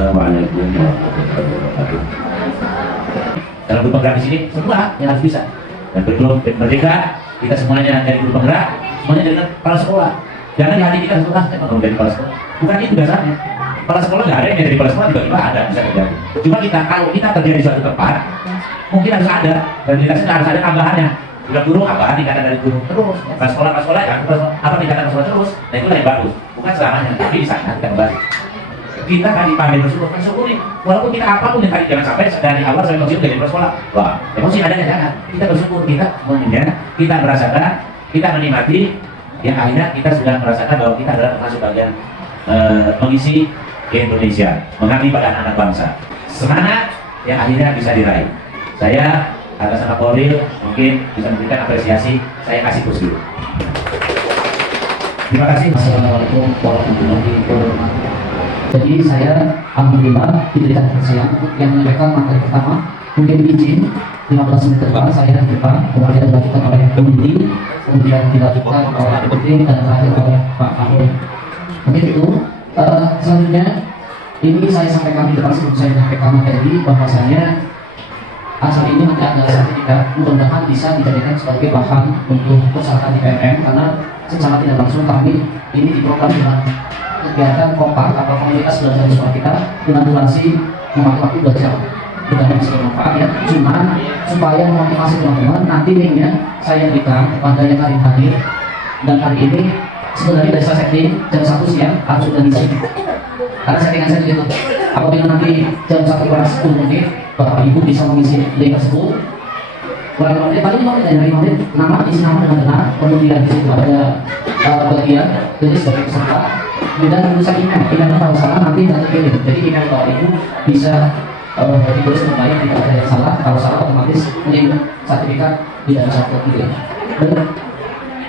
Assalamualaikum warahmatullahi wabarakatuh. Dalam guru penggerak di sini semua yang harus bisa. Dan belum merdeka, kita semuanya jadi guru penggerak, semuanya jadi kepala sekolah. Jangan di hati kita sekolah, mau jadi kepala sekolah. Bukan itu dasarnya. Kepala sekolah nggak ada yang jadi kepala sekolah, tiba-tiba ada bisa terjadi. Cuma kita kalau kita kerja di suatu tempat, mungkin harus ada dan dikasih harus ada tambahannya. Udah guru apa tingkatan dari guru terus pas sekolah ya apa tingkatan sekolah terus. Nah itulah yang bagus, bukan selamanya, tapi di sana kita kembali. Kita kan dipanggil bersyukur nih, walaupun kita apapun yang tadi jangan sampai dari awal sampai maksimal dari sekolah. Wah, emosi adanya jangan. Kita bersyukur, kita mengennya, kita merasakan, kita menikmati, yang akhirnya kita sudah merasakan bahwa kita adalah termasuk bagian mengisi ke Indonesia, mengabdi pada anak bangsa. Semangat yang akhirnya bisa diraih. Saya atas nama Polri mungkin bisa memberikan apresiasi, saya kasih kursi dulu. Terima kasih. Assalamualaikum warahmatullahi wabarakatuh. Jadi saya alhamdulillah diberikan kepercayaan untuk yang menyampaikan materi pertama. Mungkin izin 15 menit depan saya di depan, kemudian dilanjutkan oleh Budi, kemudian dilanjutkan oleh Putri, dan terakhir oleh Pak Ahmad. Mungkin itu. Selanjutnya ini saya sampaikan di depan sebelum saya menyampaikan materi bahwasanya asal ini nanti ada sertifikat, mudah-mudahan bisa dijadikan sebagai bahan untuk persyaratan di PMM, karena secara tidak langsung kami ini diprogram dengan kegiatan kompak atau komunitas belajar bersama kita dengan durasi memakan waktu 2 jam. Tidak bisa bermanfaat ya, cuman supaya memotivasi teman-teman, nanti linknya saya berikan kepada yang hadir, dan hari ini sebenarnya dari setting jam 1 siang harus sudah di sini, karena settingan saya begitu. Apabila nanti jam 1 kurang 10 menit Bapak Ibu bisa mengisi link tersebut, kurang menit paling 5 menit dari 5 menit, isi nama dengan benar, kemudian di situ ada bagian jadi sebagai peserta, kemudian tulisan email kalau salah nanti kirim. Jadi email Bapak Ibu bisa ditulis kembali tidak ada yang salah, kalau salah otomatis link sertifikat tidak bisa terkirim. Dan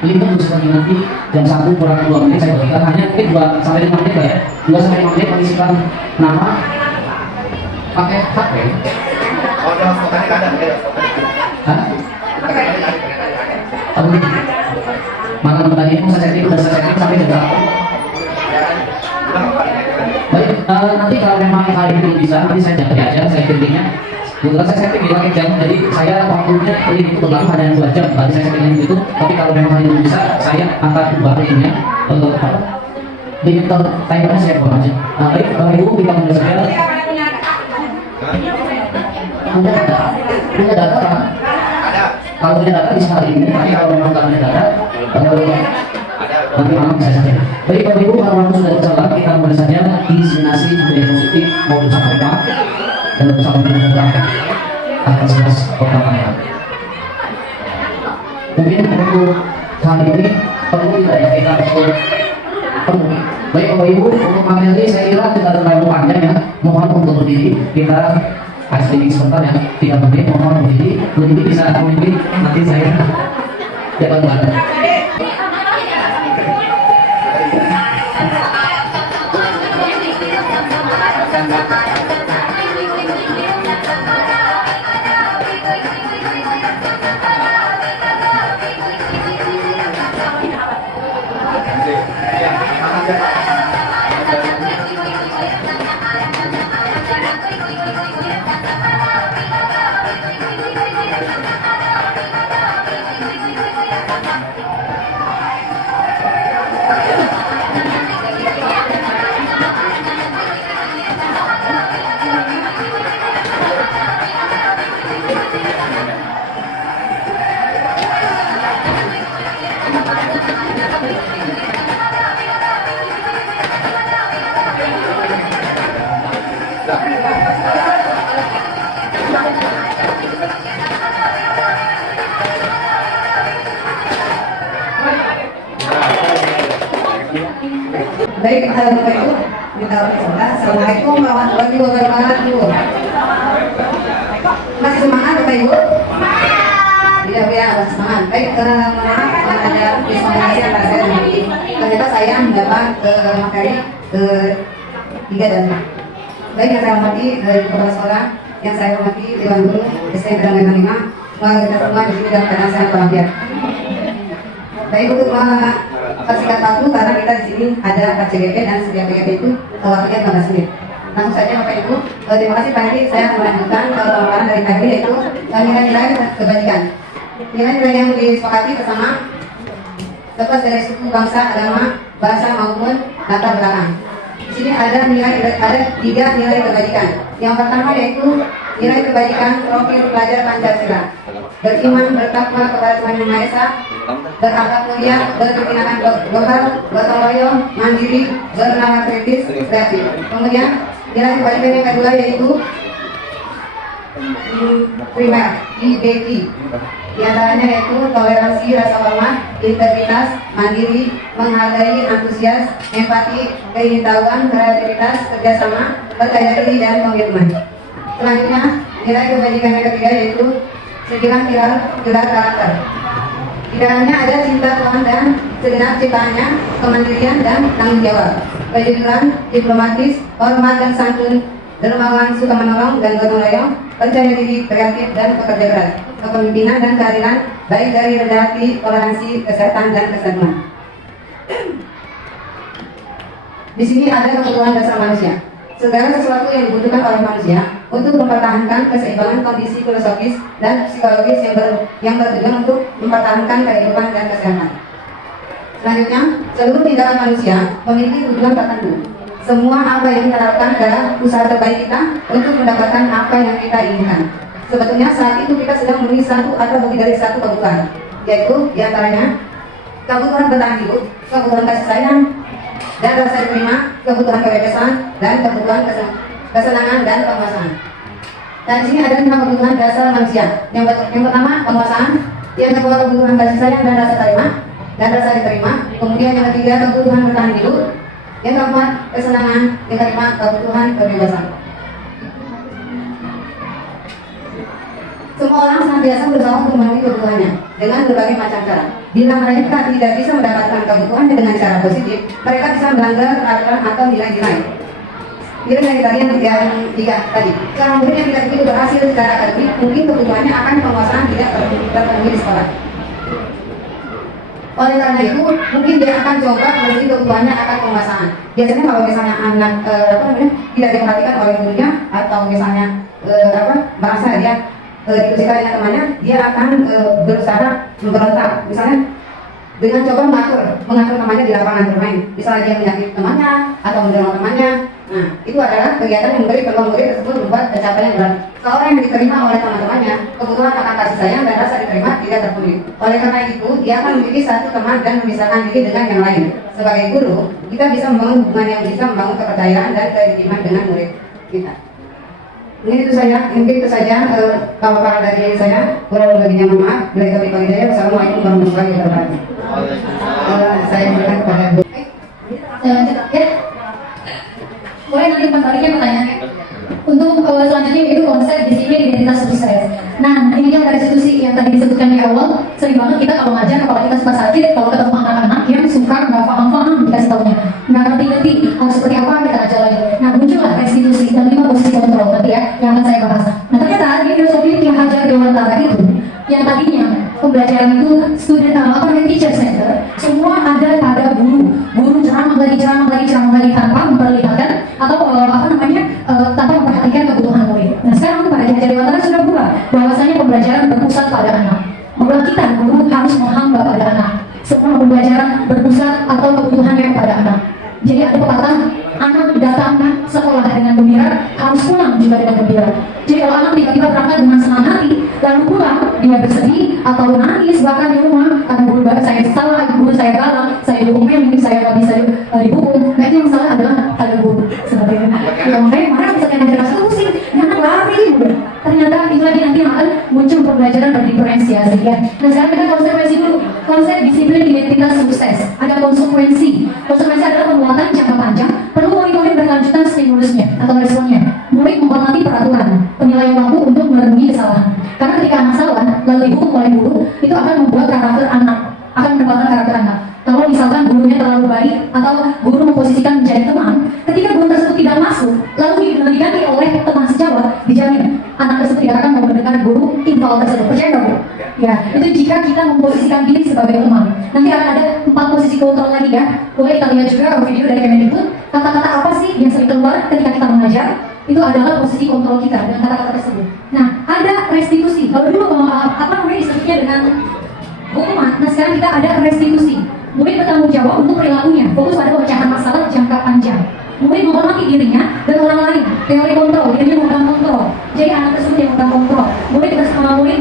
linknya bisa nanti jam 1 kurang 2 menit saya berikan, hanya mungkin 2 sampai 5 menit ya, 2 sampai 5 menit mengisikan nama pakai HP. Oh, ada fotonya ada. Hah? Malam tadi itu saya setting sampai jam berapa? Baik, nanti kalau memang kali ini belum bisa, nanti saya jangkau aja, saya kirimnya. Kebetulan saya setting di jam, jadi saya waktunya ini itu berlaku hanya 2 jam. Tadi saya setting gitu, tapi kalau memang hal belum bisa, saya akan ubah linknya limiter timernya saya buat aja. Baik, Bapak Ibu kita mulai saja. Punya data kan? Kalau punya data bisa hari ini, tapi kalau memang nggak punya data, nanti malam bisa saja. Baik Bapak Ibu, kalau waktu sudah berjalan, kita mulai saja diseminasi menjadi positif maupun bersama dan bersama dengan akan jelas pertanyaan. Mungkin untuk kali ini perlu tidak ya kita perlu. Baik Bapak Ibu, untuk materi saya kira tidak terlalu panjang ya. Mohon untuk berdiri, kita asli sebentar ya, 3 menit. Mohon berdiri bisa memimpin, nanti saya dapat banget. Baik, Bapak Ibu, kita Assalamualaikum warahmatullahi wabarakatuh. Masih semangat Bapak Ibu? Tidak ya, masih semangat. Baik, maaf ada diskomunikasi antara saya dan Ibu. Ternyata saya mendapat materi 3 dan 4. Baik, yang saya hormati kepala sekolah, yang saya hormati Dewan Guru STM Pedang 5, kita semua di sini dalam keadaan sehat walafiat. Baik, untuk persingkat waktu karena kita di sini ada KCGP dan setiap PGP itu waktunya 15 menit. Langsung saja Bapak Ibu, terima kasih Pak Heri, saya akan melanjutkan pemaparan dari Pak Heri yaitu nilai-nilai kebajikan. Nilai-nilai yang disepakati bersama lepas dari suku, bangsa, agama, bahasa maupun latar belakang. Di sini ada 3 nilai kebajikan. Yang pertama yaitu nilai kebajikan profil pelajar Pancasila. Beriman, bertakwa kepada Tuhan Yang Maha Esa, berakhlak mulia, berketindakan global, gotong royong, mandiri, bernalar kritis, kreatif. Kemudian nilai kebajikan yang kedua yaitu primer, IBQ. Di antaranya yaitu toleransi, rasa hormat, integritas, mandiri, menghargai, antusias, empati, keingintahuan, kreativitas, kerjasama, percaya diri, dan komitmen. Selanjutnya, nilai kebajikan yang ketiga yaitu 9 pilar karakter. Di dalamnya ada cinta Tuhan dan segenap ciptaannya, kemandirian dan tanggung jawab, kejujuran, diplomatis, hormat dan santun, dermawan, suka menolong dan gotong royong, percaya diri, kreatif dan pekerja keras, kepemimpinan dan keadilan, baik dari rendah hati, toleransi, kesehatan dan kesatuan. Di sini ada kebutuhan dasar manusia. Segala sesuatu yang dibutuhkan oleh manusia untuk mempertahankan keseimbangan kondisi filosofis dan psikologis yang bertujuan untuk mempertahankan kehidupan dan kesehatan. Selanjutnya, seluruh tindakan manusia memiliki tujuan tertentu. Semua apa yang kita lakukan adalah usaha terbaik kita untuk mendapatkan apa yang kita inginkan. Sebetulnya saat itu kita sedang memenuhi satu atau lebih dari satu kebutuhan, yaitu diantaranya kebutuhan bertahan hidup, kebutuhan kasih sayang dan rasa diterima, kebutuhan kebebasan, dan kebutuhan kesenangan dan penguasaan. Dan di sini ada 5 kebutuhan dasar manusia. Yang pertama penguasaan, yang kedua kebutuhan kasih sayang dan rasa terima dan rasa diterima. Kemudian yang ketiga kebutuhan bertahan hidup. Yang keempat kesenangan, yang kelima kebutuhan kebebasan. Semua orang senantiasa berusaha untuk memenuhi kebutuhannya dengan berbagai macam cara. Bila mereka tidak bisa mendapatkan kebutuhannya dengan cara positif, mereka bisa melanggar aturan atau nilai-nilai. Nilai-nilai tadi yang tiga tadi. Seorang murid yang tidak begitu berhasil secara akademik, mungkin kebutuhannya akan penguasaan tidak terpenuhi di sekolah. Oleh karena itu, mungkin dia akan coba memenuhi kebutuhannya akan penguasaan. Biasanya kalau misalnya anak tidak diperhatikan oleh gurunya atau misalnya merasa dia diusikan dengan temannya, dia akan berusaha memberontak. Misalnya dengan coba mengatur temannya di lapangan bermain. Misalnya dia menyakiti temannya atau mendorong temannya. Nah, itu adalah kegiatan yang memberi peluang murid tersebut membuat pencapaian berat. Seorang yang diterima oleh teman-temannya, kebutuhan akan kasih sayang dan rasa diterima tidak terpenuhi. Oleh karena itu, dia akan memiliki satu teman dan memisahkan diri dengan yang lain. Sebagai guru, kita bisa membangun hubungan yang bisa membangun kepercayaan dan keterima dengan murid kita. Mungkin itu saja paparan dari saya. Kurang lebihnya mohon maaf. Bila kami pagi daya. Wassalamualaikum warahmatullahi wabarakatuh. Saya berikan kepada Bu. Saya lanjut ya. Boleh nanti bentarnya pertanyaannya. Untuk selanjutnya itu konsep disiplin identitas sukses. Nah, ini yang dari institusi yang tadi disebutkan di awal. Sering banget kita kalau ngajar, kalau kita suka sakit, kalau ketemu anak-anak yang suka nggak paham dikasih tahunya, nggak ngerti harus seperti apa kita ajar lagi. Nah, muncullah restitusi dan 5 posisi kontrol nanti ya yang akan saya bahas. Nah, ternyata di filosofi Ki Hajar Dewantara itu yang tadinya pembelajaran itu teacher center, semua ada pada guru ceramah lagi tanpa memperlihatkan atau tanpa memperhatikan kebutuhan murid. Nah, sekarang pada Ki Hajar Dewantara sudah berubah bahwasanya pembelajaran berpusat pada anak. Bahwa kita guru harus menghamba pada anak. Semua pembelajaran berpusat atau kebutuhannya kepada anak. Jadi ada pepatah, anak datang sekolah dengan gembira, harus pulang juga dengan gembira. Jadi kalau anak tiba-tiba berangkat dengan senang hati, lalu pulang dia bersedih atau nangis bahkan di rumah karena guru saya salah, guru saya galak, saya diomelin, saya nggak bisa dihukum. Nah, itu yang salah adalah ada guru seperti itu. Yang mereka marah misalnya menjelas sih, anak lari. Ternyata itu lagi nanti akan muncul pembelajaran berdiferensiasi ya. Nah, sekarang kita konsekuensi dulu. Konsep disiplin identitas sukses. Ada konsekuensi. Konsekuensi adalah penguatan jangka panjang. Perlu monitoring berkelanjutan stimulusnya atau responnya. Murid menghormati peraturan, penilaian waktu untuk memenuhi kesalahan. Karena ketika anak salah, lalu dihukum oleh guru, itu akan membuat karakter anak, akan mengembangkan karakter anak. Kalau misalkan gurunya terlalu baik atau guru memposisikan menjadi teman, ketika guru tersebut tidak masuk, lalu diganti oleh teman sejawat, dijamin anak tersebut tidak akan mau mendengar guru infal tersebut. Percaya nggak Bu? Ya, itu jika kita memposisikan diri sebagai teman. Nanti akan ada 4 posisi kontrol lagi ya. Boleh kita lihat juga video dari Kemendikbud. Kata-kata apa sih yang sering keluar ketika kita mengajar? Itu adalah posisi kontrol kita dengan kata-kata tersebut. Nah, ada restitusi. Kalau dulu apa namanya disebutnya dengan hukuman, nah sekarang kita ada restitusi. Murid bertanggung jawab untuk perilakunya, fokus pada pemecahan masalah jangka panjang. Murid menghormati dirinya dan orang lain. Teori kontrol, dirinya memegang kontrol. Jadi anak tersebut yang memegang kontrol. Murid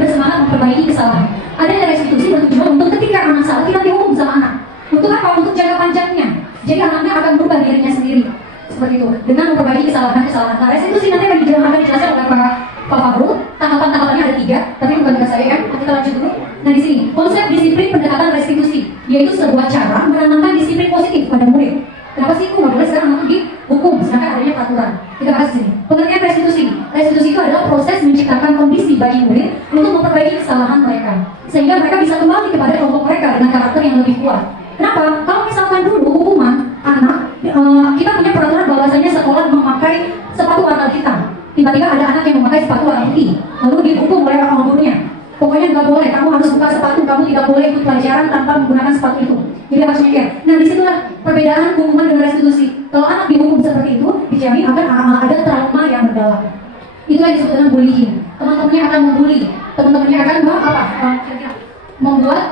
bersemangat memperbaiki kesalahan. Ada restitusi bertujuan untuk ketika anak salah kita dihukum sama anak. Untuk apa? Untuk jangka panjangnya. Jadi anaknya akan berubah dirinya sendiri. Seperti itu. Dengan memperbaiki kesalahan-kesalahan. Nah, restitusi nanti akan dijelaskan oleh Pak Fahrul. Tahapan-tahapannya ada 3, tapi bukan tugas saya kan. Kita lanjut dulu. Nah di sini konsep disiplin pendekatan restitusi, yaitu sebuah cara menanamkan disiplin positif pada murid. Kenapa sih kok nggak boleh sekarang anak dihukum, sedangkan adanya peraturan? Kita bahas di sini. Pengertian restitusi. Restitusi itu adalah proses menciptakan kondisi bagi murid untuk memperbaiki kesalahan mereka, sehingga mereka bisa kembali kepada kelompok mereka dengan karakter yang lebih kuat. Kenapa? Kalau misalkan dulu hukuman anak, kita punya peraturan bahwasanya sekolah memakai sepatu warna hitam. Tiba-tiba ada anak yang memakai sepatu warna putih, lalu dihukum oleh orang gurunya. Pokoknya nggak boleh, kamu harus buka sepatu, kamu tidak boleh ikut pelajaran tanpa menggunakan sepatu itu. Jadi harus mikir. Nah disitulah perbedaan hukuman dengan restitusi. Kalau anak dihukum seperti itu, dijamin akan ada trauma yang mendalam. Itu yang disebut dengan bullying. Teman-temannya akan membuli, teman-temannya akan membuat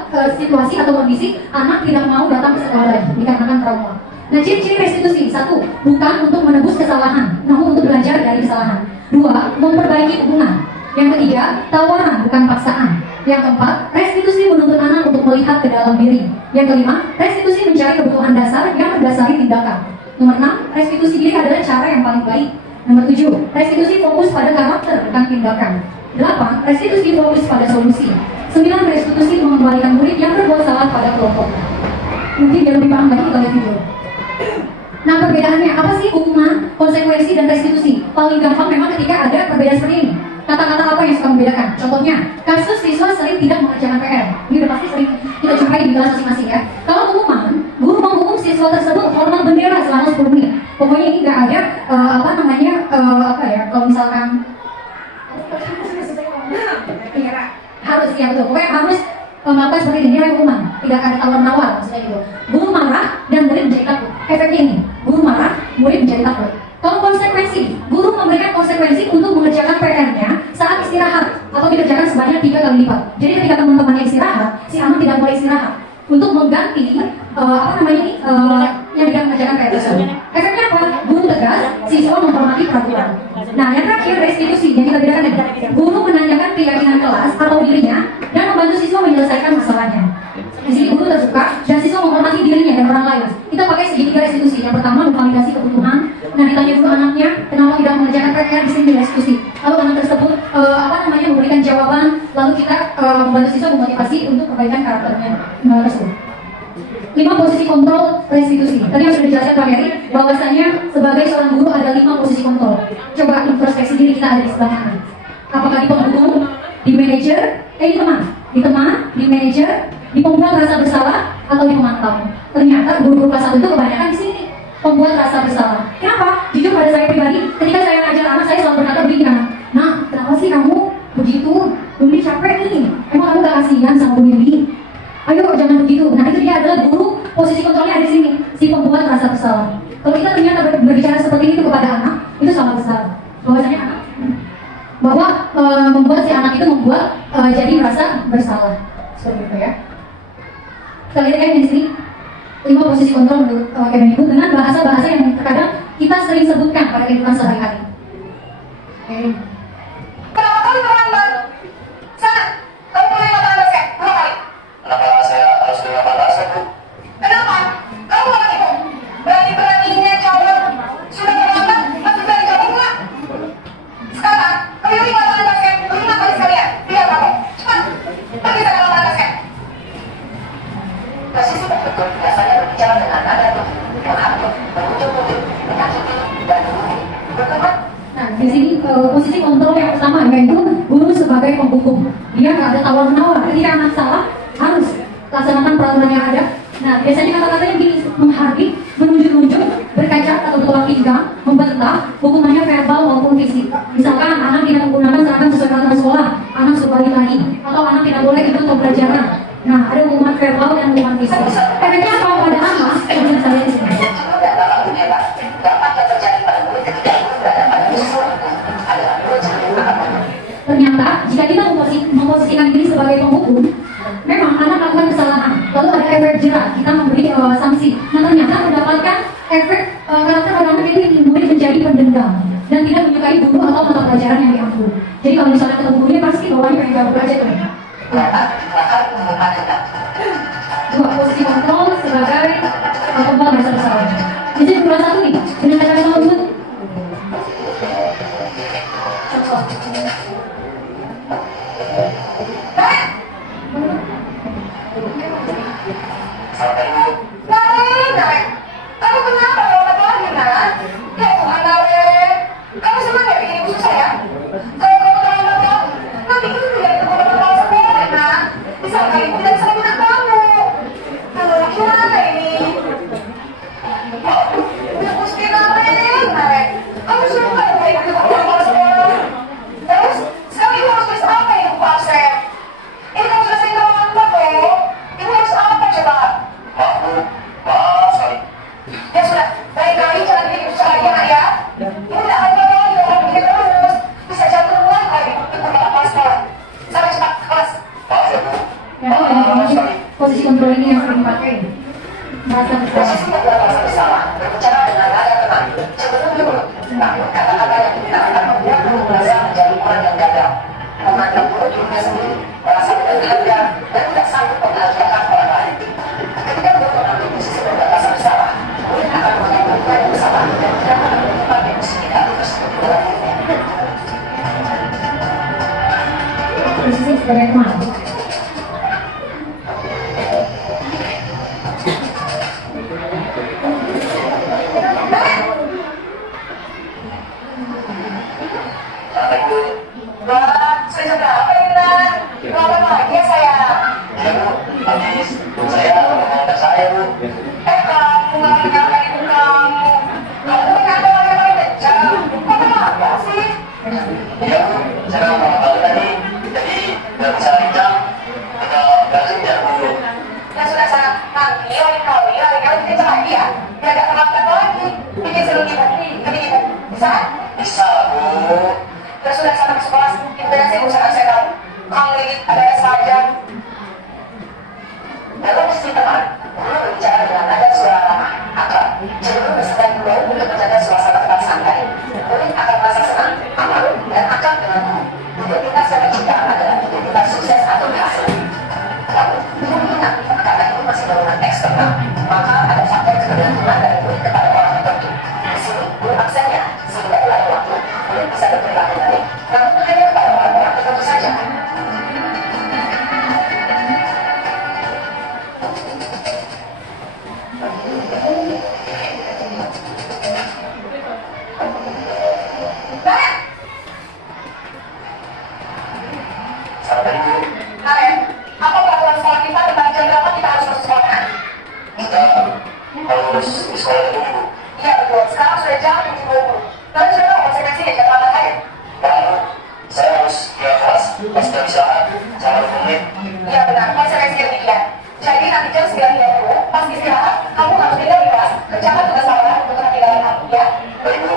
situasi atau kondisi anak tidak mau datang ke sekolah lagi dikarenakan trauma. Nah ciri-ciri restitusi, 1, bukan untuk menebus kesalahan, namun untuk belajar dari kesalahan. 2, memperbaiki hubungan. Yang ketiga, tawaran bukan paksaan. Yang keempat, restitusi menuntut anak untuk melihat ke dalam diri. Yang kelima, restitusi mencari kebutuhan dasar yang mendasari tindakan. Nomor 6, restitusi diri adalah cara yang paling baik. Nomor 7, restitusi fokus pada karakter bukan tindakan. 8, restitusi fokus pada solusi. 9, restitusi mengembalikan murid yang berbuat salah pada kelompok. Mungkin dia lebih paham lagi kita lihat video. Nah perbedaannya apa sih hukuman, konsekuensi, dan restitusi? Paling gampang memang ketika ada perbedaan seperti ini. Kata-kata apa yang suka membedakan? Contohnya, kasus siswa sering tidak mengerjakan PR. Ini udah pasti sering kita jumpai di kelas masing-masing ya. Kalau hukuman, guru menghukum siswa tersebut hormat bendera selama 10 menit. Pokoknya ini nggak ada kalau misalkan harus ya betul. Pokoknya harus melakukan seperti ini hukuman. Tidak ada tawar-menawar maksudnya gitu. Guru marah dan murid menjadi takut. Efeknya ini, guru marah, murid menjadi takut. Kalau konsekuensi, guru memberikan konsekuensi untuk mengerjakan PR-nya saat istirahat atau dikerjakan sebanyak 3 kali lipat. Jadi ketika teman-temannya istirahat, si anak tidak boleh istirahat untuk mengganti yang tidak mengerjakan PR tersebut. Efeknya apa? Guru tegas, siswa menghormati peraturan. Nah, yang terakhir restitusi yang kita bedakan ini. Guru menanyakan keyakinan kelas atau dirinya dan membantu siswa menyelesaikan masalahnya. Di sini guru terbuka dan siswa menghormati dirinya dan orang lain. Kita pakai segitiga restitusi. Yang pertama memvalidasi kebutuhan. Nah ditanya dulu anaknya kenapa tidak mengerjakan PR, di sini restitusi. Lalu anak tersebut memberikan jawaban. Lalu kita membantu siswa memotivasi untuk perbaikan karakternya tersebut. 5 posisi kontrol restitusi. Tadi yang sudah dijelaskan Pak Heri bahwasanya sebagai seorang guru ada 5 posisi kontrol. Coba introspeksi diri kita ada di sebelah mana. Apakah di penghukum, di manajer, di teman, di manajer, di pembuat rasa bersalah, atau di pemantau? Ternyata guru kelas 1 itu kebanyakan di sini pembuat rasa bersalah. Kenapa? Jujur pada saya pribadi, ketika saya ngajar anak saya selalu berkata begini kan, nah kenapa sih kamu begitu? Bumi capek nih, emang kamu gak kasihan sama Bumi? Ayo jangan begitu. Nah itu dia adalah guru, posisi kontrolnya ada di sini, si pembuat rasa bersalah. Kalau kita ternyata berbicara seperti itu kepada anak, itu salah besar. Bahwasanya anak membuat si anak itu membuat jadi merasa bersalah. Seperti itu ya. Kita lihat ya di sini 5 posisi kontrol menurut Kemendikbud dengan bahasa-bahasa yang terkadang kita sering sebutkan pada kehidupan sehari-hari. Kenapa kamu terlambat? Sana, kamu boleh mata anda saya, ulang kali. Kenapa saya harus dengan batasan, Bu? Kenapa? Kamu anak ibu, berani-beraninya cowok sudah terlambat, masih berani cowok pula. Sekarang, keliling mata anda saya, 5 kali sekalian. Biar kamu, cepat, pergi sana mata anda saya. Persis betul, biasanya berbicara dengan nada tuh menghapus, menunjuk-nunjuk, menyakiti, dan berteman. Nah, di sini posisi kontrol yang pertama yaitu guru sebagai penghukum. Dia nggak ada tawar-menawar. Ketika anak salah harus laksanakan peraturan yang ada. Nah, biasanya kata-katanya begini, menghardik, menunjuk-nunjuk, berkaca atau bertolak pinggang, membantah, hukumannya verbal maupun fisik. Misalkan anak tidak boleh ikut pembelajaran. Nah, ada hukuman verbal dan hukuman fisik. Efeknya apa pada anak? Menurut saya di sini. Guru dan bapak guru hebat. Dampak yang terjadi pada murid ketika guru berada pada posisi itu adalah murid cenderung akan mundur. Ternyata jika kita memposisikan diri sebagai penghukum, memang anak melakukan kesalahan, lalu ada efek jerak, kita memberi sanksi. Nah ternyata mendapatkan efek karakter pada anak ini murid menjadi pendendam dan tidak menyukai guru atau mata pelajaran yang diambil. Jadi kalau misalnya ketemu gurunya pasti bawahnya pengen kabur aja tuh. Dapat bahkan hukuman denda. Dua, posisi kontrol sebagai pembuat dasar kesalahan. Jadi kelas satu nih, dengan cara tersebut. Contoh. Sampai ibu. Nak, kamu kenapa lewat lagi, Nak? Ya Tuhan, Nak. Kamu senang ya bikin ibu susah ya? Kalau kamu terlalu lama, nanti ibu tidak ketemu dengan kamu sendiri, Nak. Bisa kali ibu dan sering dengan kamu. Aduh, gimana ini? Ya, Gusti Nak. Kamu suruh kan ibu ikut kamu sekolah. Terus, sekarang ibu harus tulis apa ya, Bu absen? Ini kamu selesai lambat loh. Ibu harus apa coba? Maaf bu, maaf sekali. Ya sudah, lain kali jangan bikin susah lagi Nak ya. Ibu tidak akan mau orang bikin terus. Bisa jam duluan kali ibu bapak kelas sekolah. Sampai cepat ke kelas. Maaf ya bu. Ya, posisi kontrol ini yang sering dipakai. Bahasa Posisi besar. adalah bahasa bersalah, berbicara dengan nada tenang, sebelum dulu. Namun kata-kata yang digunakan akan membuat guru merasa menjadi orang yang gagal. Memandang buruk dirinya sendiri, merasa tidak berharga, dan tidak sanggup membahagiakan orang lain. Ketika guru mengambil posisi berbahasa bersalah, murid akan mengambil yang bersalah dan tidak akan menemukan emosi negatif tersebut di dalam dirinya. Posisi sebagai teman. Sampai ibu. Wah, sudah jam berapa ini Nak? Lama lagi ya saya. Ya bu, habis saya mengantar saya bu. Kamu nggak menyalahkan ibu kamu. Kamu kan ada orang yang paling kejam. Kok kenapa sih? Iya bu, saya mau makan tadi. Jadi nggak bisa lincah. Nggak kerja bu. Ya sudah sana, nanti lain kali kita lagi ya. Biar gak terlambat lagi. Bikin seru ibu, bikin ibu. Bisa kan? Bisa bu. Ya sudah sana ke sekolah. Ibu beresin usaha saya tahu. Kamu ini ada saja. Dalam posisi teman, guru berbicara dengan nada suara ramah, akrab, cenderung bersedang dulu untuk menjaga suasana tempat santai. Murid akan merasa senang, aman, dan akrab dengan guru. Identitas yang diciptakan adalah identitas sukses atau berhasil. Namun, guru ingat, karena itu masih bangunan eksternal, maka ada faktor ketergantungan dari murid kepada orang tertentu. Di sini, guru absennya, sehingga di lain waktu, murid bisa berperilaku baik, namun hanya kepada orang-orang tertentu saja. Sampai ibu. Karen, apa peraturan sekolah kita tentang jam berapa kita harus masuk sekolah? Kita harus di sekolah dulu bu. Iya betul, sekarang sudah jam 7.20. Tapi sudah tahu konsekuensinya jam 8 aja. Lalu saya harus ke kelas pas jam istirahat sama 20 menit. Iya benar, konsekuensinya demikian. Jadi nanti jam 9.30 pas istirahat, kamu harus tinggal di kelas, kerjakan tugas tambahan untuk ketinggalan kamu, ya? Baik bu.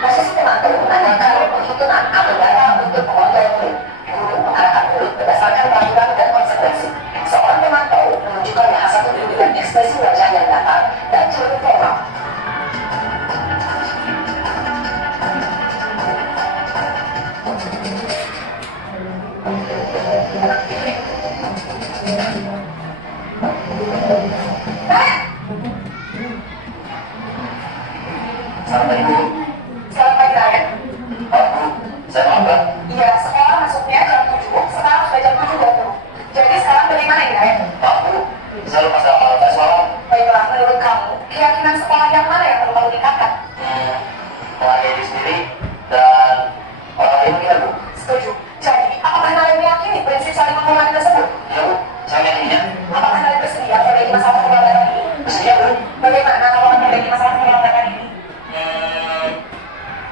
Posisi teman-teman menanyakan perhitungan atau data untuk mengontrol murid. Guru mengarahkan murid berdasarkan peraturan dan konsekuensi. Seorang pemantau menunjukkan bahasa tubuh dengan ekspresi wajah yang datar dan cenderung formal. Sampai ibu. Selamat pagi, Karen. Maaf bu, saya makan. Iya, sekolah masuknya jam 7, sekarang sudah jam 7.20. Jadi sekarang bagaimana ini, Karen? Maaf bu, saya lupa sama alat tes malam. Baiklah, menurut kamu, keyakinan sekolah yang mana yang perlu kamu tingkatkan? Menghargai diri sendiri dan orang lain kita bu. Setuju. Jadi, apakah kalian meyakini prinsip saling menghormati tersebut? Iya bu, saya meyakininya. Apakah kalian bersedia memperbaiki masalah pergaulan ini? Bersedia bu. Bagaimana kalau memperbaiki masalah pergaulan ini?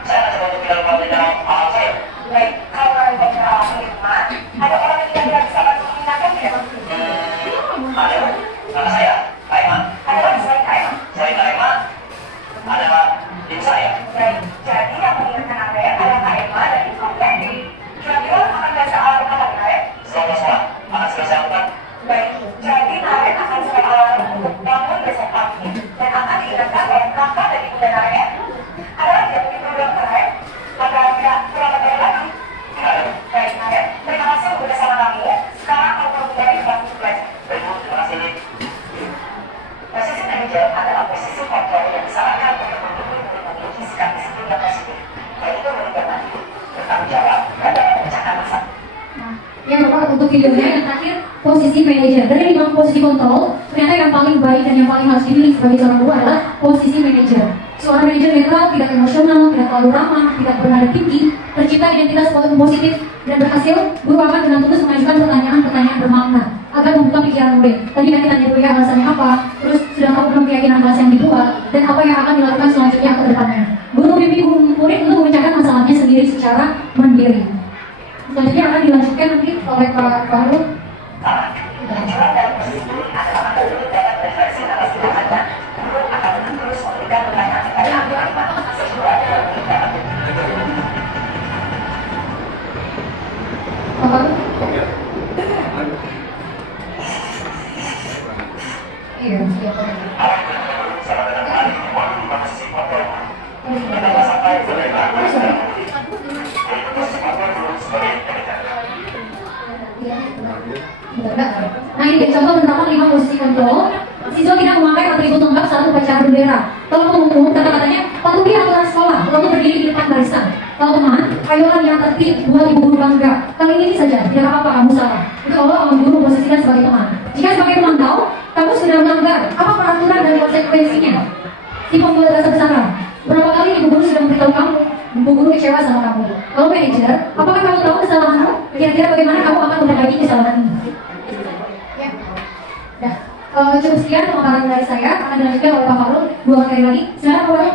Saya akan coba untuk bilang kalau tidak alam saya. Baik, kalau kalian berbicara langsung di rumah, Jadi yang mengingatkan Anda adalah Kak Emma dan Ibu Yanti. Kira-kira akan baca alarm kapan Naret? Sama-sama, akan selesai apa? Baik, jadi Naret akan set alarm untuk bangun besok pagi dan akan diingatkan oleh kakak dan ibu dan Naret. Ada lagi yang mungkin perlu dilakukan Naret? Agar tidak terlambat dari lagi. Baik Naret, terima kasih untuk bersama kami. Sekarang aku perlu menjadi kelas belajar. Baik, Bu, terima kasih. Posisi manajer adalah posisi kontrol yang disarankan untuk mendukung memiliki sikap disiplin yang positif, yaitu melibatkan bertanggung jawab dan dapat memecahkan masalah. Yang keempat untuk videonya yang terakhir posisi manajer. Dari 5 posisi kontrol, ternyata yang paling baik dan yang paling harus dipilih sebagai seorang guru adalah posisi manajer. Seorang manajer netral, tidak emosional, tidak terlalu ramah, tidak bernada tinggi, tercipta identitas positif dan berhasil. Guru akan dengan tulus mengajukan pertanyaan-pertanyaan bermakna agar membuka pikiran murid. Tadi kan kita tanya dulu ya alasannya apa, terus sudah tahu belum keyakinan kelas yang dibuat, dan apa yang akan dilakukan selanjutnya ke depannya. Guru membimbing murid untuk memecahkan masalahnya sendiri secara mandiri. Selanjutnya akan dilanjutkan nanti oleh Pak Fahrul. Tujuan dari posisi ini adalah agar murid dapat berefleksi atas tindakannya. Guru akan terus memberikan pertanyaan-pertanyaan bermakna sehingga murid dapat Pak Fahrul? Iya, siap. Nah ini dia contoh penerapan 5 posisi kontrol. Siswa tidak memakai atribut lengkap saat upacara bendera. Kalau pengumum kata-katanya patuhi aturan sekolah, lalu berdiri di depan barisan. Kalau teman, ayolah yang tertib, buat ibu guru bangga. Kali ini saja, tidak apa-apa kamu salah. Itu Allah akan guru posisikan sebagai teman. Jika sebagai pemantau, kamu sudah melanggar, apa peraturan dan konsekuensinya? Si pembuat rasa bersalah. Berapa kali ibu guru sudah memberitahu kamu, ibu guru kecewa sama kamu. Kalau manajer, apakah kamu tahu kesalahanmu? Kira-kira bagaimana kamu akan memperbaiki kesalahan ini? Ya, dah. Cukup sekian pemaparan dari saya. Akan dilanjutkan oleh Pak Fahrul 2 materi lagi. Silakan Pak Fahrul.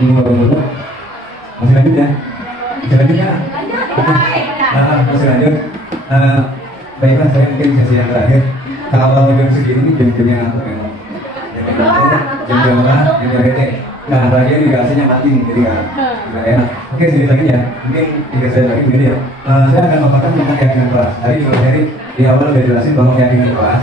Ini baru masih lanjut ya? Masih lanjut ya? Masih lanjut. Baiklah, saya mungkin sesi yang terakhir. Kalau jam segini ini jam-jamnya ngantuk memang. Jam berapa? Jam berapa? Nah, lagi dikasihnya mati nih, jadi nggak enak. Oke, sedikit lagi ya. Mungkin 3 slide lagi begini ya. Saya akan memaparkan tentang keyakinan kelas. Tadi di materi di awal udah jelasin bahwa keyakinan kelas.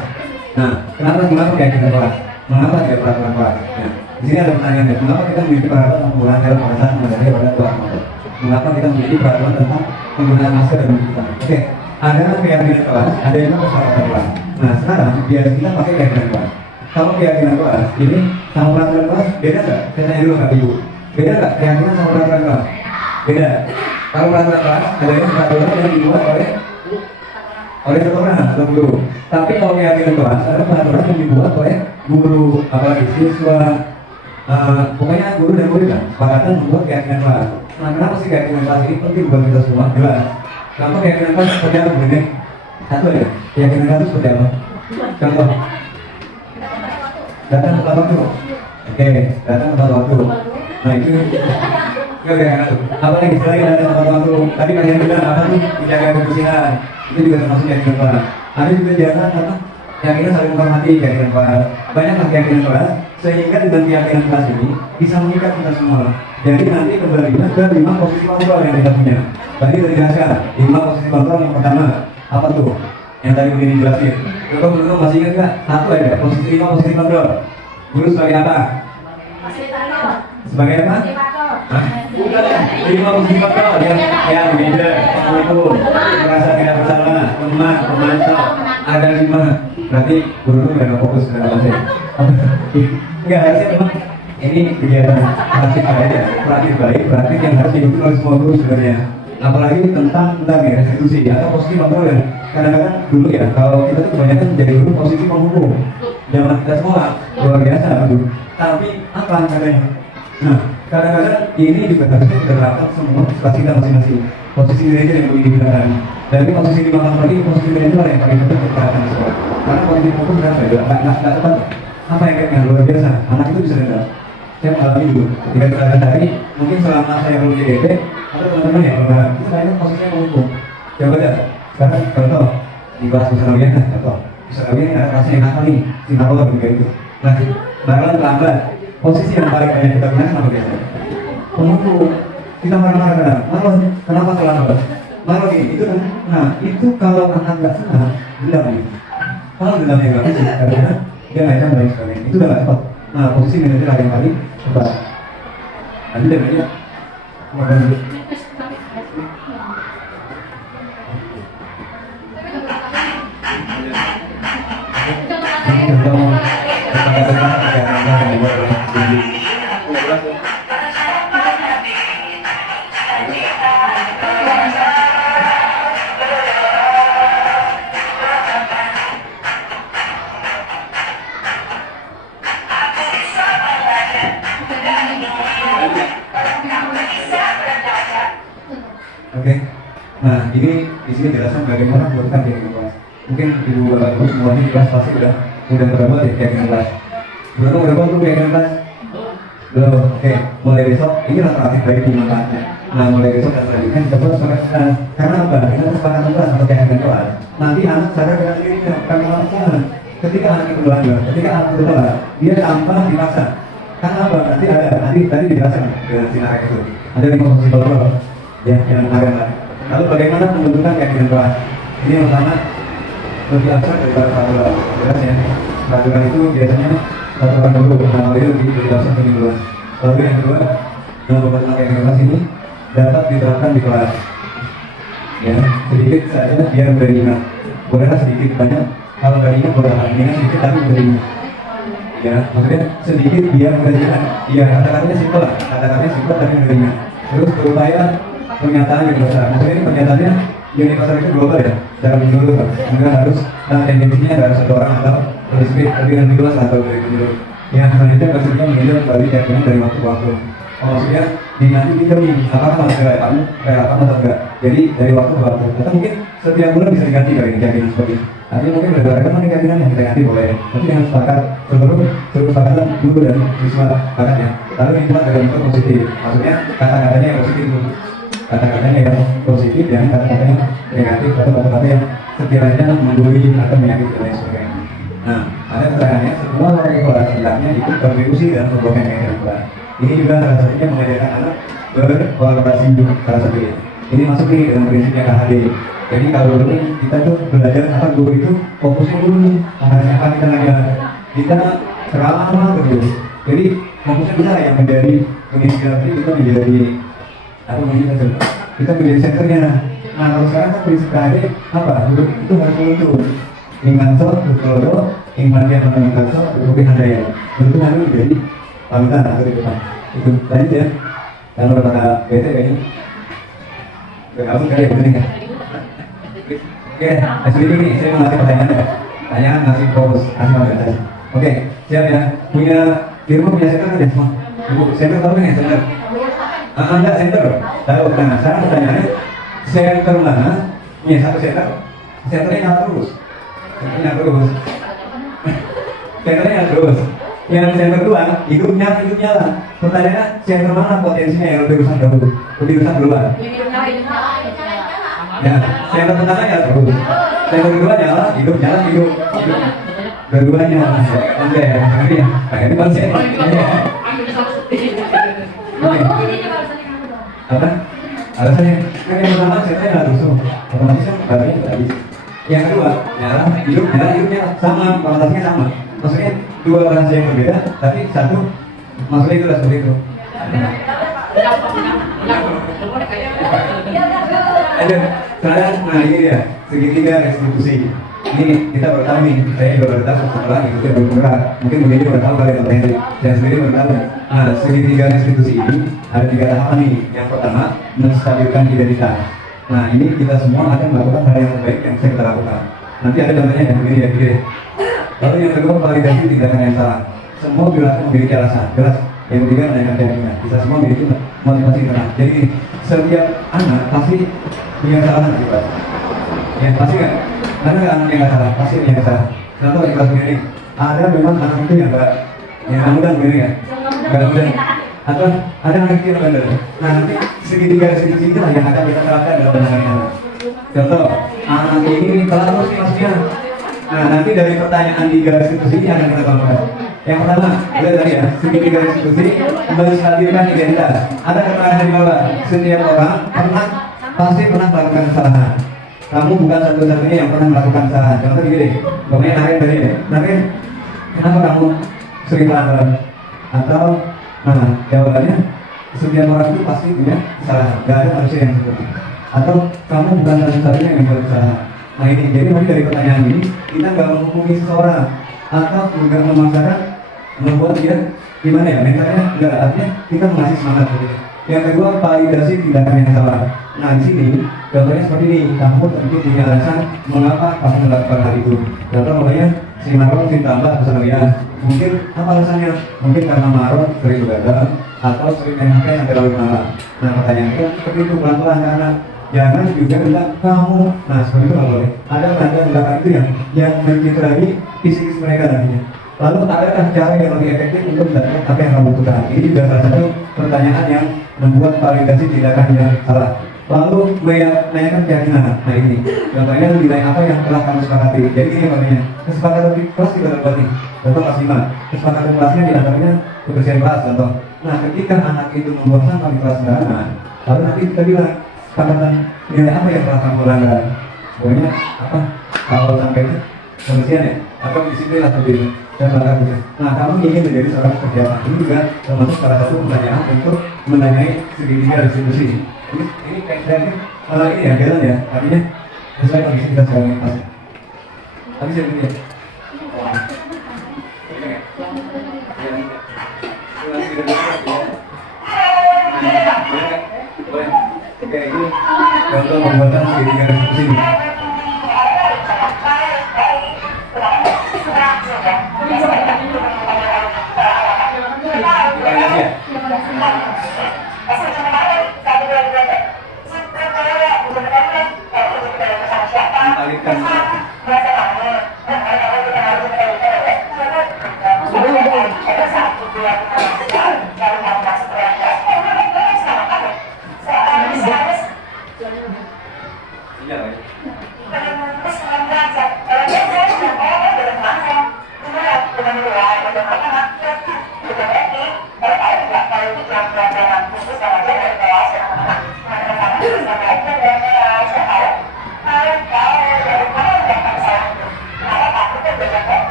Nah, kenapa keyakinan kelas? Mengapa tidak peraturan kelas? Ya. Di sini ada pertanyaannya, mengapa kita memiliki peraturan tentang penggunaan helm pada saat mengendarai pada kelas motor? Mengapa kita memiliki peraturan tentang penggunaan masker dan mencuci tangan? Oke, ada keyakinan kelas, ada yang peraturan kelas. Nah, sekarang biar kita pakai keyakinan kelas. Kalau keyakinan kelas, ini sama peraturan kelas beda nggak? Saya tanya dulu Kak Ibu, beda nggak keyakinan sama peraturan kelas? Beda. Kalau peraturan kelas, ada yang peraturan yang dibuat oleh sekolah atau guru. Tapi kalau keyakinan kelas, ada peraturan yang dibuat oleh guru, apalagi siswa. Pokoknya guru dan murid lah sepakatan membuat keyakinan kelas. Nah, kenapa sih keyakinan kelas ini penting buat kita semua? Jelas. Contoh keyakinan kelas seperti apa begini? Satu aja. Keyakinan kelas itu seperti apa? Contoh. Datang tepat waktu. Oke, datang tepat waktu. Nah itu keyakinan itu. Apalagi selain datang tepat waktu. Tadi kalian bilang apa tuh? Menjaga kebersihan. Itu juga termasuk keyakinan kelas. Ada juga jangan apa? Keyakinan saling menghormati, keyakinan kelas. Banyaklah keyakinan kelas. Sehingga dengan keyakinan kelas ini bisa mengikat kita semua. Jadi nanti kembalinya ke 5 posisi kontrol yang kita punya. Tadi sudah dijelaskan 5 posisi kontrol yang pertama apa tuh? Yang tadi udah dijelasin. Kalau belum masih ingat nggak? Satu aja posisi 5 posisi kontrol. Guru sebagai apa? Sebagai apa? 5 posisi kontrol yang leader, pemukul, merasa tidak bersalah, lemah, pemantau. Ada 5. Berarti guru udah nggak fokus dengan saya. Enggak, harusnya memang ini kegiatan praktik aja, praktik yang harus diikuti oleh semua guru sebenarnya. Apalagi tentang ya, restitusi atau posisi kontrol ya. Kadang-kadang dulu ya, kalau kita tuh kebanyakan jadi guru posisi penghukum. Zaman kita sekolah luar biasa dulu. Tapi apa katanya? Nah, kadang-kadang ini juga harusnya diterapkan semua kelas kita masing-masing. Posisi manajer yang begini digunakan. Dari posisi 5 kontrol ini, posisi manajer yang paling penting diterapkan di sekolah. Karena posisi penghukum berapa ya? Nggak tepat. Apa yang kayaknya luar biasa? Anak itu bisa dendam. Saya mengalami dulu. Ketika kita tadi, mungkin selama saya belum di DP, atau teman-teman yang berbeda, kita banyak posisinya menghukum. Coba aja. Sekarang contoh di kelas besar biasa, contoh misalnya ini ada kelasnya yang nakal nih, si nakal juga itu. Nah, bakalan terlambat. Posisi yang paling banyak kita gunakan apa biasanya? Penunggu. Kita marah-marah kadang, malah kenapa terlambat? Malah itu kan, nah itu kalau anak nggak senang, dendam gitu. Kalau dendamnya nggak bisa, karena dia nggak enak dan sebagainya, itu udah nggak cepat. Nah, posisi manajer lain kali cepat. Nanti dia aja, makan dulu. Oke, nah ini di sini jelaskan bagaimana membuatkan keyakinan kelas. Mungkin ibu bapak ibu semuanya di kelas pasti udah terdapat ya keyakinan kelas. Berapa tuh keyakinan kelas? Belum. Oke, mulai besok ini relatif baik dimanfaatnya. Nah mulai besok dan selanjutnya kita buat karena apa? Karena kesepakatan kelas atau keyakinan kelas. Nanti anak sadar dengan dirinya kami lakukan. Ketika anak itu belajar, ketika anak itu belajar, dia tanpa dipaksa. Karena apa? Nanti tadi dijelaskan dengan sinar itu. Ada 5 fungsi kontrol. Ya, yang agama. Lalu bagaimana membentukkan keyakinan kelas? Ini yang pertama lebih abstrak daripada peraturan. Jelas ya. Peraturan itu biasanya peraturan dulu, nah itu dijelaskan lebih dulu. Lalu yang kedua, dalam pembentukan keyakinan kelas ini dapat diterapkan di kelas. Ya, sedikit saja biar beringat. Bolehlah sedikit banyak. Kalau nggak ingat bolehlah ingat sedikit tapi beringat. Ya, maksudnya sedikit biar beringat. Ya, kata-katanya simpel lah. Kata-katanya simpel tapi beringat. Terus berupaya pernyataan yang besar. Maksudnya ini pernyataannya universal itu global ya, secara menyeluruh. Enggak harus tendensinya dari satu orang atau lebih luas atau lebih menyeluruh. Yang selanjutnya maksudnya mengambil kembali keyakinan dari waktu ke waktu. Maksudnya nanti kita nih apakah masih relevan atau enggak. Jadi dari waktu ke waktu. Atau mungkin setiap bulan bisa diganti dari keyakinan seperti ini. Artinya mungkin berdasarkan mana keyakinan yang kita ganti boleh. Tapi dengan sepakat seluruh sepakatan dulu dan siswa sepakatnya. Lalu yang kedua ada bentuk positif. Maksudnya kata-katanya yang positif dulu. Kata-katanya yang positif dan kata-katanya negatif atau kata-kata yang sekiranya menggurui atau menyakiti dan lain sebagainya. Nah, ada keterangannya semua warga kelas hendaknya ikut kontribusi dalam pembuatan keyakinan kelas. Ini juga salah satunya mengajarkan anak berkolaborasi salah satunya. Ini masuk nih dalam prinsipnya KHD. Jadi kalau dulu kita tuh belajar apa guru itu fokusnya dulu nih apa kita ngajar. Kita ceramah terus. Jadi fokusnya bisa yang menjadi menginspirasi kita menjadi atau kita menjadi senternya. Nah kalau sekarang kan prinsip KHD apa? Guru itu harus muncul. Inganso, Tukolo, Ingmania Menanganso, Rukin Handaya. Bentuk harus menjadi panutan atau di depan. Itu tadi ya. Kalau kata BT kayaknya kamu kali ya bener kan? Oke, SBD ini saya mau ngasih pertanyaan ya. Pertanyaan ngasih fokus, ngasih materi. Oke, siap ya. Punya di rumah punya center kan ya semua? Ibu, center tahu kan ya center? Enggak center. Tahu. Nah, sekarang pertanyaannya center mana? Punya satu center. Centernya nyala terus. Centernya terus. Centernya terus. Yang center dua hidupnya nyala. Pertanyaannya center mana potensinya yang lebih rusak dahulu? Lebih rusak duluan. Ya, center pertama ya terus. Center kedua nyala, hidup. Keduanya oke ya, akhirnya ini konsep. Apa? Alasannya kan yang pertama centernya nggak rusuh, otomatis kan baterainya tidak habis. Yang kedua nyala, hidupnya sama, kualitasnya sama. Maksudnya dua bahasa yang berbeda, tapi satu maksudnya itu lah seperti itu. Ada, sekarang nah ini dia segitiga restitusi. Ini kita baru tahu nih, saya juga baru tahu setelah ikutnya belum pernah. Mungkin begini baru tahu kalian Pak Henry, saya sendiri baru tahu. Nah segitiga restitusi ini ada 3 tahapan nih. Yang pertama menstabilkan identitas. Nah ini kita semua akan melakukan hal yang terbaik yang bisa kita lakukan. Nanti ada contohnya yang begini ya, begini. Lalu yang kedua validasi tindakan yang salah. Semua perilaku memiliki alasan, jelas. Yang ketiga menaikkan keyakinan. Kita semua memiliki motivasi internal. Jadi setiap anak pasti punya kesalahan akibat. Ya pasti kan? Karena nggak anak yang nggak salah, pasti punya kesalahan. Contoh di kelas begini, ada memang anak itu yang mudah begini kan? Nggak mudah. Atau ada anak kecil yang bandel. Nah nanti segitiga restitusi itulah yang akan kita terapkan dalam penanganan anak. Contoh, anak ini telat terus nih maksudnya. Nah, nanti dari pertanyaan 3 restitusi ini akan kita kelompokkan. Yang pertama, lihat tadi ya, segi 3 restitusi menshadirkan identitas. Ada keterangan di bawah, setiap orang pasti pernah melakukan kesalahan. Kamu bukan satu-satunya yang pernah melakukan kesalahan. Contoh gini, pokoknya Narin tadi ya, Narin, kenapa kamu sering pelanggaran? Atau, nah, jawabannya setiap orang itu pasti punya kesalahan. Gak ada manusia yang sempurna. Atau kamu bukan satu-satunya yang membuat kesalahan. Nah ini, jadi nanti dari pertanyaan ini kita nggak menghukumi seseorang atau nggak memaksakan membuat dia gimana ya mentalnya, nggak, artinya kita mengasih semangat gitu. Yang kedua, validasi tindakan yang salah. Nah di sini contohnya seperti ini, kamu tentu punya alasan mengapa kamu melakukan hal itu. Contoh makanya si Maron tambah kesalahan. Mungkin apa alasannya? Mungkin karena Maron sering begadang atau sering main HP sampai larut malam. Nah pertanyaannya seperti itu, pelan-pelan, karena jangan juga bilang kamu. Nah seperti itu nggak boleh. Ada tindakan itu yang mencederai psikis mereka nantinya. Lalu adakah cara yang lebih efektif untuk mendapatkan apa yang kamu butuhkan? Ini juga salah satu pertanyaan yang membuat validasi tindakan yang salah. Lalu menanyakan keyakinan. Nah ini contohnya nilai apa yang telah kamu sepakati. Jadi ini makanya kesepakatan di kelas kita dapat nih. Contoh kelas 5, kesepakatan kelasnya diantaranya kebersihan kelas. Contoh. Nah ketika anak itu membuang sampah di kelas sembarangan, lalu nanti kita bilang kesepakatan nilai apa yang telah kamu langgar. Pokoknya apa? Kalau sampai itu kebersihan ya, atau disiplin atau di dan lain-lain. Nah, kamu ingin menjadi seorang pejabat, ini juga termasuk salah satu pertanyaan untuk menanyai segitiga restitusi. Ini kayak ini ya, jalan ya, artinya sesuai kondisi kita sekarang ini pasti. Tapi saya begini ya. Oke, ini contoh pembuatan segitiga restitusi ini.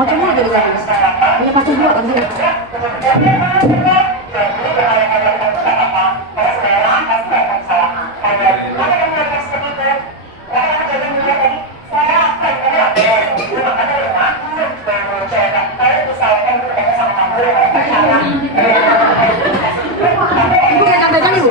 Macam mana jadi guys? Punya pacar dua kan sih? Ibu yang sampaikan ibu.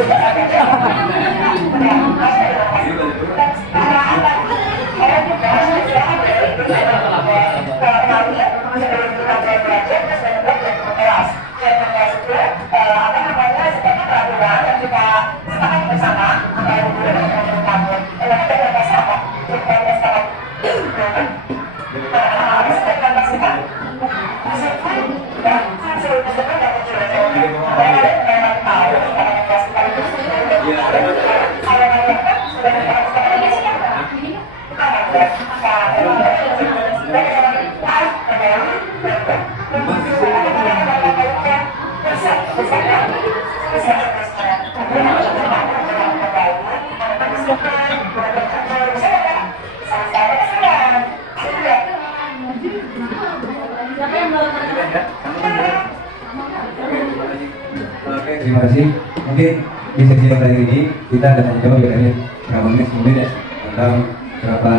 Oke, terima kasih. Mungkin di sesi yang terakhir ini kita akan menjawab ya dari berapa menit kemudian ya tentang berapa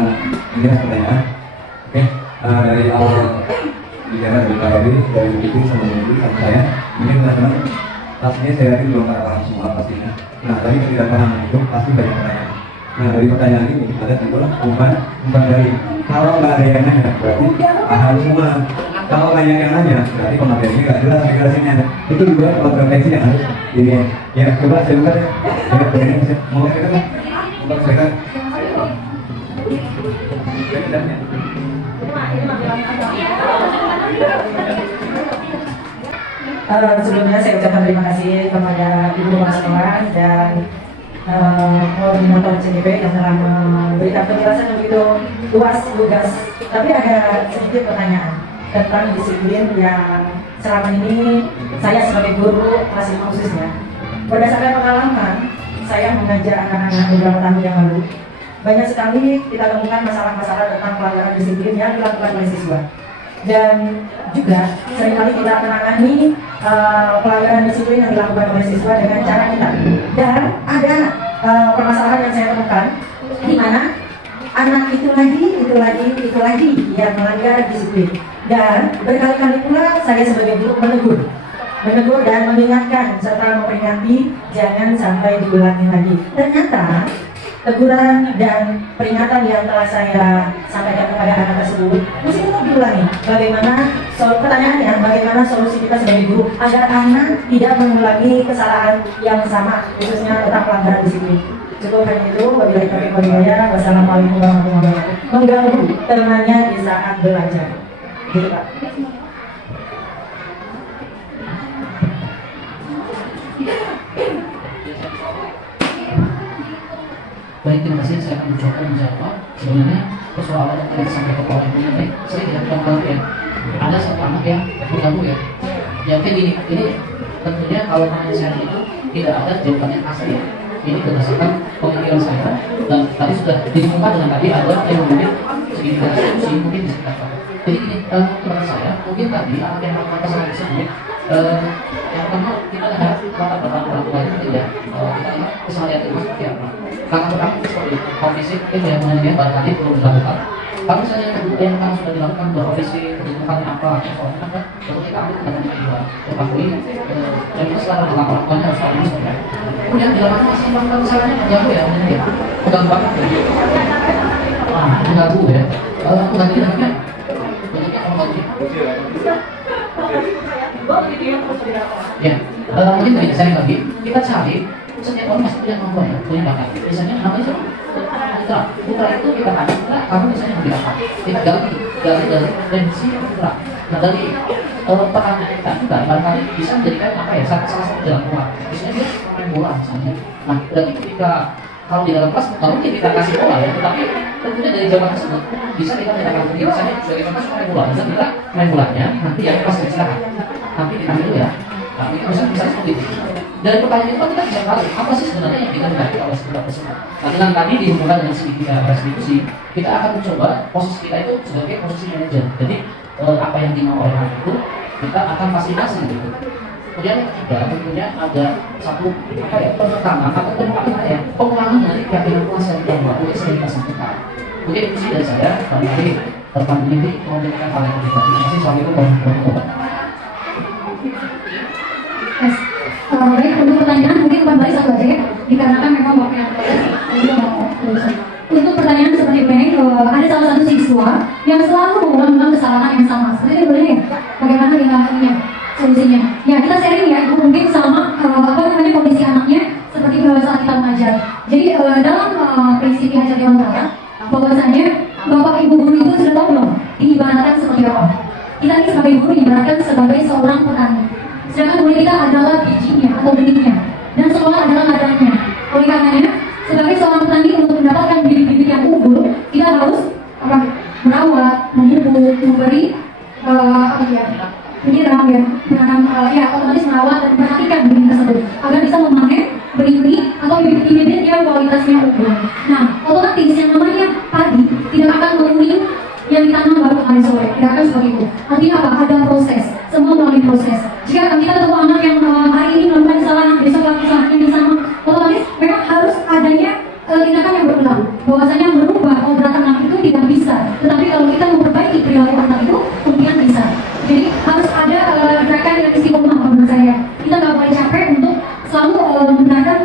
ini pertanyaan. Oke, dari awal bicara dari Pak Robi, dari itu sama saya, mungkin teman-teman pastinya saya yakin belum pada paham semua pastinya. Nah, tadi ketidakpahaman itu pasti banyak pertanyaan. Nah, dari pertanyaan ini ada timbul umpan dari kalau nggak ada yang nanya berarti paham semua. Kalau banyak yang nanya berarti pematerinya nggak jelas jelasinnya. Itu juga refleksi yang harus ini ya. Coba saya buka deh. Ya, mau kita kan? Mau kita? Saya Sebelumnya saya ucapkan terima kasih kepada Ibu Kepala Sekolah dan koordinator CDP yang telah memberikan penjelasan begitu luas, lugas. Tapi ada sedikit pertanyaan tentang disiplin yang selama ini saya sebagai guru kelas 5 khususnya, berdasarkan pengalaman saya mengajar anak-anak beberapa tahun yang lalu, banyak sekali kita temukan masalah-masalah tentang pelanggaran disiplin yang dilakukan oleh siswa. Dan juga seringkali kita menangani pelanggaran disiplin yang dilakukan oleh siswa dengan cara kita. Dan ada permasalahan yang saya temukan di mana anak itu lagi yang melanggar disiplin. Dan berkali-kali pula saya sebagai guru menegur dan mengingatkan serta memperingati jangan sampai diulangi lagi. Ternyata teguran dan peringatan yang telah saya sampaikan kepada anak tersebut mesti tetap diulangi. Pertanyaannya, bagaimana solusi kita sebagai guru agar anak tidak mengulangi kesalahan yang sama, khususnya tentang pelanggaran disiplin. Cukup hanya itu. Wabillahi taufiq wal hidayah. Wassalamualaikum warahmatullahi wabarakatuh. Mengganggu temannya di saat belajar. Gitu, Pak. Baik, terima kasih. Saya akan mencoba menjawab. Sebenarnya persoalan yang tadi disampaikan oleh Ibu ini sering dilakukan ya. Ada satu anak yang terganggu ya. Ya mungkin gini, ini tentunya kalau namanya saya itu tidak ada jawabannya asli ya. Ini berdasarkan pemikiran saya dan tadi sudah ditemukan dengan tadi ada yang mungkin segini diskusi mungkin bisa kita. Jadi ini menurut saya mungkin tadi anak yang melakukan kesalahan tersebut yang pertama kita lihat latar belakang orang tuanya tidak kita lihat kesalahan itu seperti apa. Karena pertama seperti profesi itu yang mengenai barangkali perlu dilakukan. Kalau misalnya yang kamu sudah dilakukan profesi kebutuhannya apa, soalnya kan tentunya kami tidak akan juga ketahui dan kita sekarang melakukannya harus ada sebenarnya. Kemudian dilakukan masih melakukan kesalahannya mengganggu ya, mengganggu banget ya. Mengganggu ya. Mengganggu dalamnya banyaknya orang lagi. Ya, mungkin dari saya lagi kita cari setiap orang pasti punya kemampuan ya, punya bakat. Misalnya namanya siapa? Putra itu kita kan, kamu misalnya mau dilakukan. Kita dari remisi putra. Nah dari pertanyaan kita juga barangkali bisa menjadikan apa ya salah satu jalan keluar. Misalnya dia main bola misalnya. Nah dari ketika kalau di dalam kelas nggak mungkin kita kasih bola ya, tetapi tentunya dari jawaban tersebut bisa kita tindakan sendiri. Misalnya sebagai contoh main bola, bisa kita main bolanya nanti yang pas silakan. Nanti kita dulu ya. Nah ini bisa seperti itu. Dari pertanyaan itu kita bisa tahu apa sih sebenarnya yang kita dapati oleh sebuah tersebut. Nah dengan tadi dihubungkan dengan segitiga restitusi, kita akan mencoba posisi kita itu sebagai posisi manajer. Jadi apa yang dimau oleh anak itu kita akan fasilitasi gitu. Kemudian yang ketiga tentunya ada satu apa ya pertama atau pengulangan dari keyakinan kelas yang pertama untuk sering kita sampaikan. Mungkin itu sih dari saya. Barangkali teman ini memberikan hal yang lebih baik. Terima kasih. Assalamualaikum warahmatullahi wabarakatuh. Baik, untuk pertanyaan mungkin kembali satu aja ya, dikarenakan memang waktu yang terbatas. Untuk pertanyaan seperti ini, ada salah satu siswa yang selalu mengulang kesalahan yang sama. Seperti itu boleh ya? Bagaimana ininya solusinya? Ya kita sharing ya, Ibu mungkin sama kondisi anaknya seperti saat kita mengajar. Jadi dalam prinsip ajar Dewantara, bahwasanya Bapak Ibu guru itu sudah tahu belum diibaratkan seperti apa? Kita ini sebagai guru diibaratkan sebagai seorang petani. Sedangkan guru kita adalah bijinya atau benihnya dan sekolah adalah ladangnya. Oleh karenanya, sebagai seorang petani untuk mendapatkan bibit-bibit yang unggul, kita harus merawat, memupuk, memberi menyiram ya, menanam otomatis merawat dan memperhatikan benih tersebut agar bisa memanen benih-benih atau bibit-bibit yang kualitasnya unggul. Nah, otomatis yang namanya padi tidak akan menguning yang ditanam baru hari sore, tidak akan seperti itu. Artinya apa? Ada proses, semua melalui proses. Jika kita ketemu anak yang hari ini melakukan kesalahan, besok melakukan kesalahan yang sama, otomatis memang harus adanya tindakan yang berulang. Bahwasanya merubah obratan anak itu tidak bisa, tetapi kalau kita memperbaiki perilaku anak itu, kemudian bisa. Jadi harus ada gerakan yang istiqomah menurut saya. Kita nggak boleh capek untuk selalu menggunakan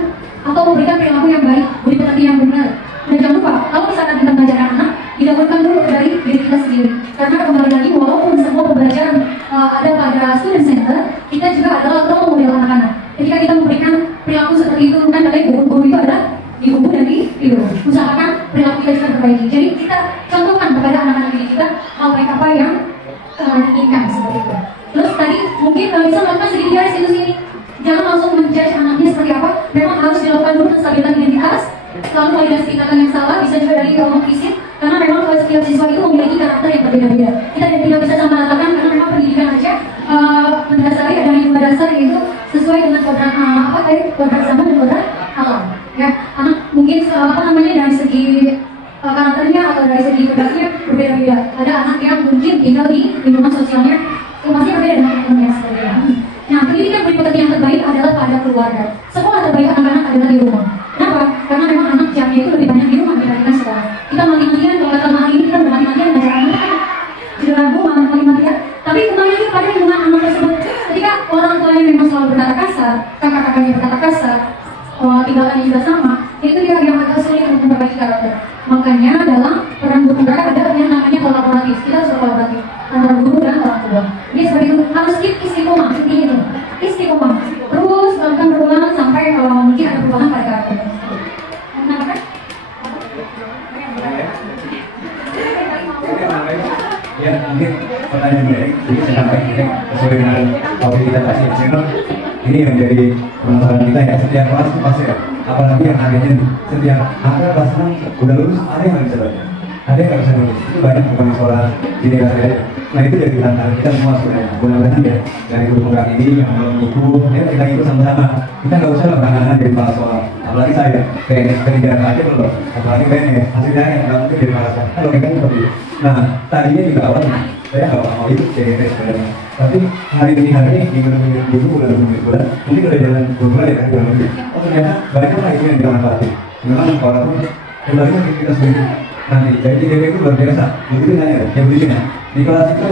atau memberikan perilaku yang baik, beri perhatian yang benar. Dan jangan lupa, kalau misalkan kita mengajarkan anak, didahulukan dulu dari diri kita sendiri. Karena kembali lagi, walaupun semua pembelajaran ada pada student center, kita juga adalah role model anak-anak. Ketika kita memberikan perilaku seperti itu, kan dari guru-guru itu adalah di buku dan di video. Usahakan perilaku kita juga perbaiki. Jadi kita contohkan kepada anak-anak didik kita hal baik apa yang diinginkan seperti itu. Terus tadi mungkin bisa melakukan sedikit berbeda-beda. Kita tidak bisa samaratakan karena memang pendidikan aja mendasari ada 5 dasar yaitu sesuai dengan kodrat kodrat zaman dan kodrat alam. Ya, anak mungkin dari segi karakternya atau dari segi kodratnya berbeda-beda. Ada anak yang mungkin tinggal di lingkungan sosialnya masih berbeda dengan teman-temannya seperti itu. Nah, pendidikan berikutnya yang terbaik adalah pada keluarga. Sekolah terbaik anak-anak adalah di rumah. Kenapa? Karena memang anak jamnya itu lebih banyak di rumah dibandingkan sekolah. Kita mati-matian kalau kata hari ini kita mati-matian belajar anak kan tidak ragu mati-matian. Tapi kembali lagi pada hubungan anak tersebut. Ketika orang tuanya memang selalu berkata kasar, kakak-kakaknya berkata kasar, tinggalannya juga sama, itu dia yang agak sulit untuk memperbaiki karakter. Makanya dalam peran guru ada yang namanya kolaboratif. Kita harus kolaboratif antara guru dan orang tua. Jadi seperti itu harus istiqomah, intinya itu istiqomah. Terus melakukan berulang sampai mungkin ada perubahan pada karakter. Kenapa? Ya mungkin pertanyaan baik, jadi saya sampaikan sesuai dengan topik kita tadi. Ini yang menjadi permasalahan kita ya, setiap kelas itu pasti ya. Apalagi yang akhirnya setiap angka kelas 6 udah lulus, ada yang nggak bisa baca, ada yang nggak bisa nulis. Itu banyak bukan sekolah di negara saya. Nah itu jadi tantangan kita semua sebenarnya. Mudah-mudahan ya dari guru penggerak ini yang belum ikut, ya kita ikut sama-sama. Kita nggak usah lah belakangan jadi kepala sekolah. Apalagi saya, PNS pendidikan aja belum. Apalagi PNS, hasilnya yang nggak mungkin jadi kepala sekolah. Kalau kita seperti itu. Nah tadinya juga awalnya saya nggak mau ikut PNS sebenarnya. Tapi hari ini minggu dulu bulan mungkin udah jalan beberapa ya kan jalan lebih. Oh ternyata banyak lah itu yang kita manfaatin. Memang walaupun kembali kita sendiri nanti jadi DP itu luar biasa. Begitu nanya ya begitu ya. Di kelas itu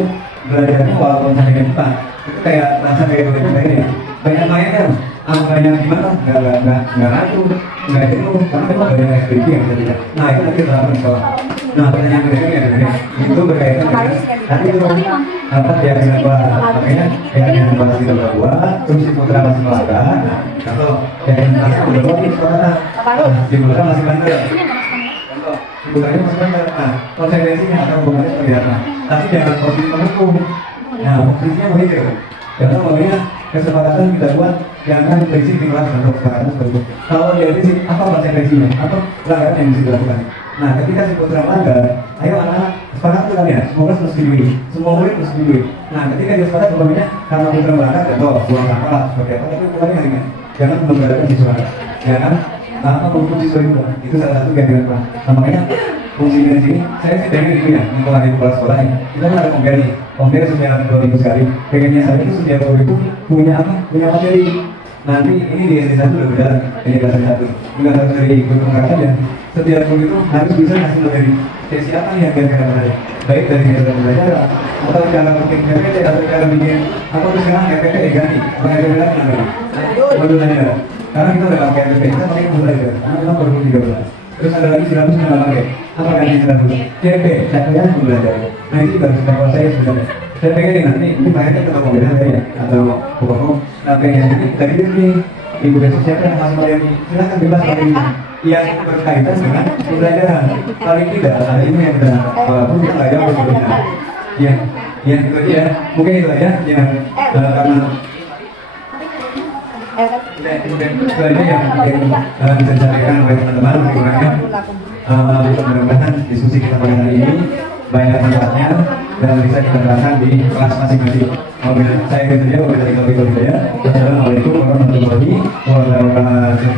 belajarnya walaupun hanya kita itu kayak rasa kayak begitu kayak ini. Banyak mainnya, angkanya gimana? Nggak ngatur, nggak jenuh, karena memang banyak ekspresi yang bisa dilihat. Nah itu nanti terapkan di sekolah. Nah pertanyaan berikutnya itu berkaitan dengan tadi itu apa keyakinan kelas, makanya keyakinan kelas kita udah buat, terus si putra masih melaka. Nah kalau keyakinan kelas udah buat di sekolah, si putra masih bandel. Si putranya masih bandel. Nah konsekuensinya akan hubungannya seperti apa? Tapi jangan posisi menghukum. Nah posisinya begitu. Karena maunya kesepakatan kita buat jangan berisik di kelas untuk kesepakatan seperti itu. Kalau dia berisik, apa konsekuensinya? Apa pelanggaran yang bisa dilakukan? Nah, ketika si putra melanggar, ayo anak-anak sepakat tuh kalian, semoga harus disetujui, semua murid harus disetujui. Nah, ketika dia sepakat, umpamanya karena putra melanggar, contoh buang sampah seperti apa, tapi ukurannya ringan. Jangan memberatkan siswa, jangan menghukum siswa itu salah satu keyakinan kelas. Nah, makanya fungsi dari sini, saya sih pengen itu ya, untuk hari kepala sekolah ini. Kita kan ada compare setiap 2 minggu sekali. Pengennya saya itu setiap 2 minggu punya apa? Punya materi. Nanti ini di SD 1 udah berjalan, ini kelas 1. Juga harus dari guru penggerak ya. Setiap guru itu harus bisa ngasih materi. Sesi apa nih yang kira-kira menarik? Baik dari metode belajar atau cara bikin PPT atau cara bikin apa tuh sekarang PPT diganti. Pakai PPT kenapa? Modulannya. Karena kita udah pakai PPT, kita pakai belajar. Karena kita baru 13. Terus ada lagi silabus yang nggak pakai. Apa ganti silabus? CP, saya belajar. Nah itu baru sekolah saya sebenarnya. Saya pengen nanti ini bayarnya ke mobil ya atau pokoknya. Nah pengen tadi ini ibu besok siapa yang masuk yang silakan bebas pakai ini. Yang berkaitan dengan pembelajaran. Paling tidak ada ini yang benar. Walaupun kita nggak jauh berbeda. Ya, itu aja. Mungkin itu aja yang karena itu aja yang bisa disampaikan oleh teman-teman. Mudah-mudahan diskusi kita pada hari ini banyak manfaatnya dan bisa kita terapkan di kelas masing-masing. Saya itu saja. Wassalamualaikum warahmatullahi wabarakatuh.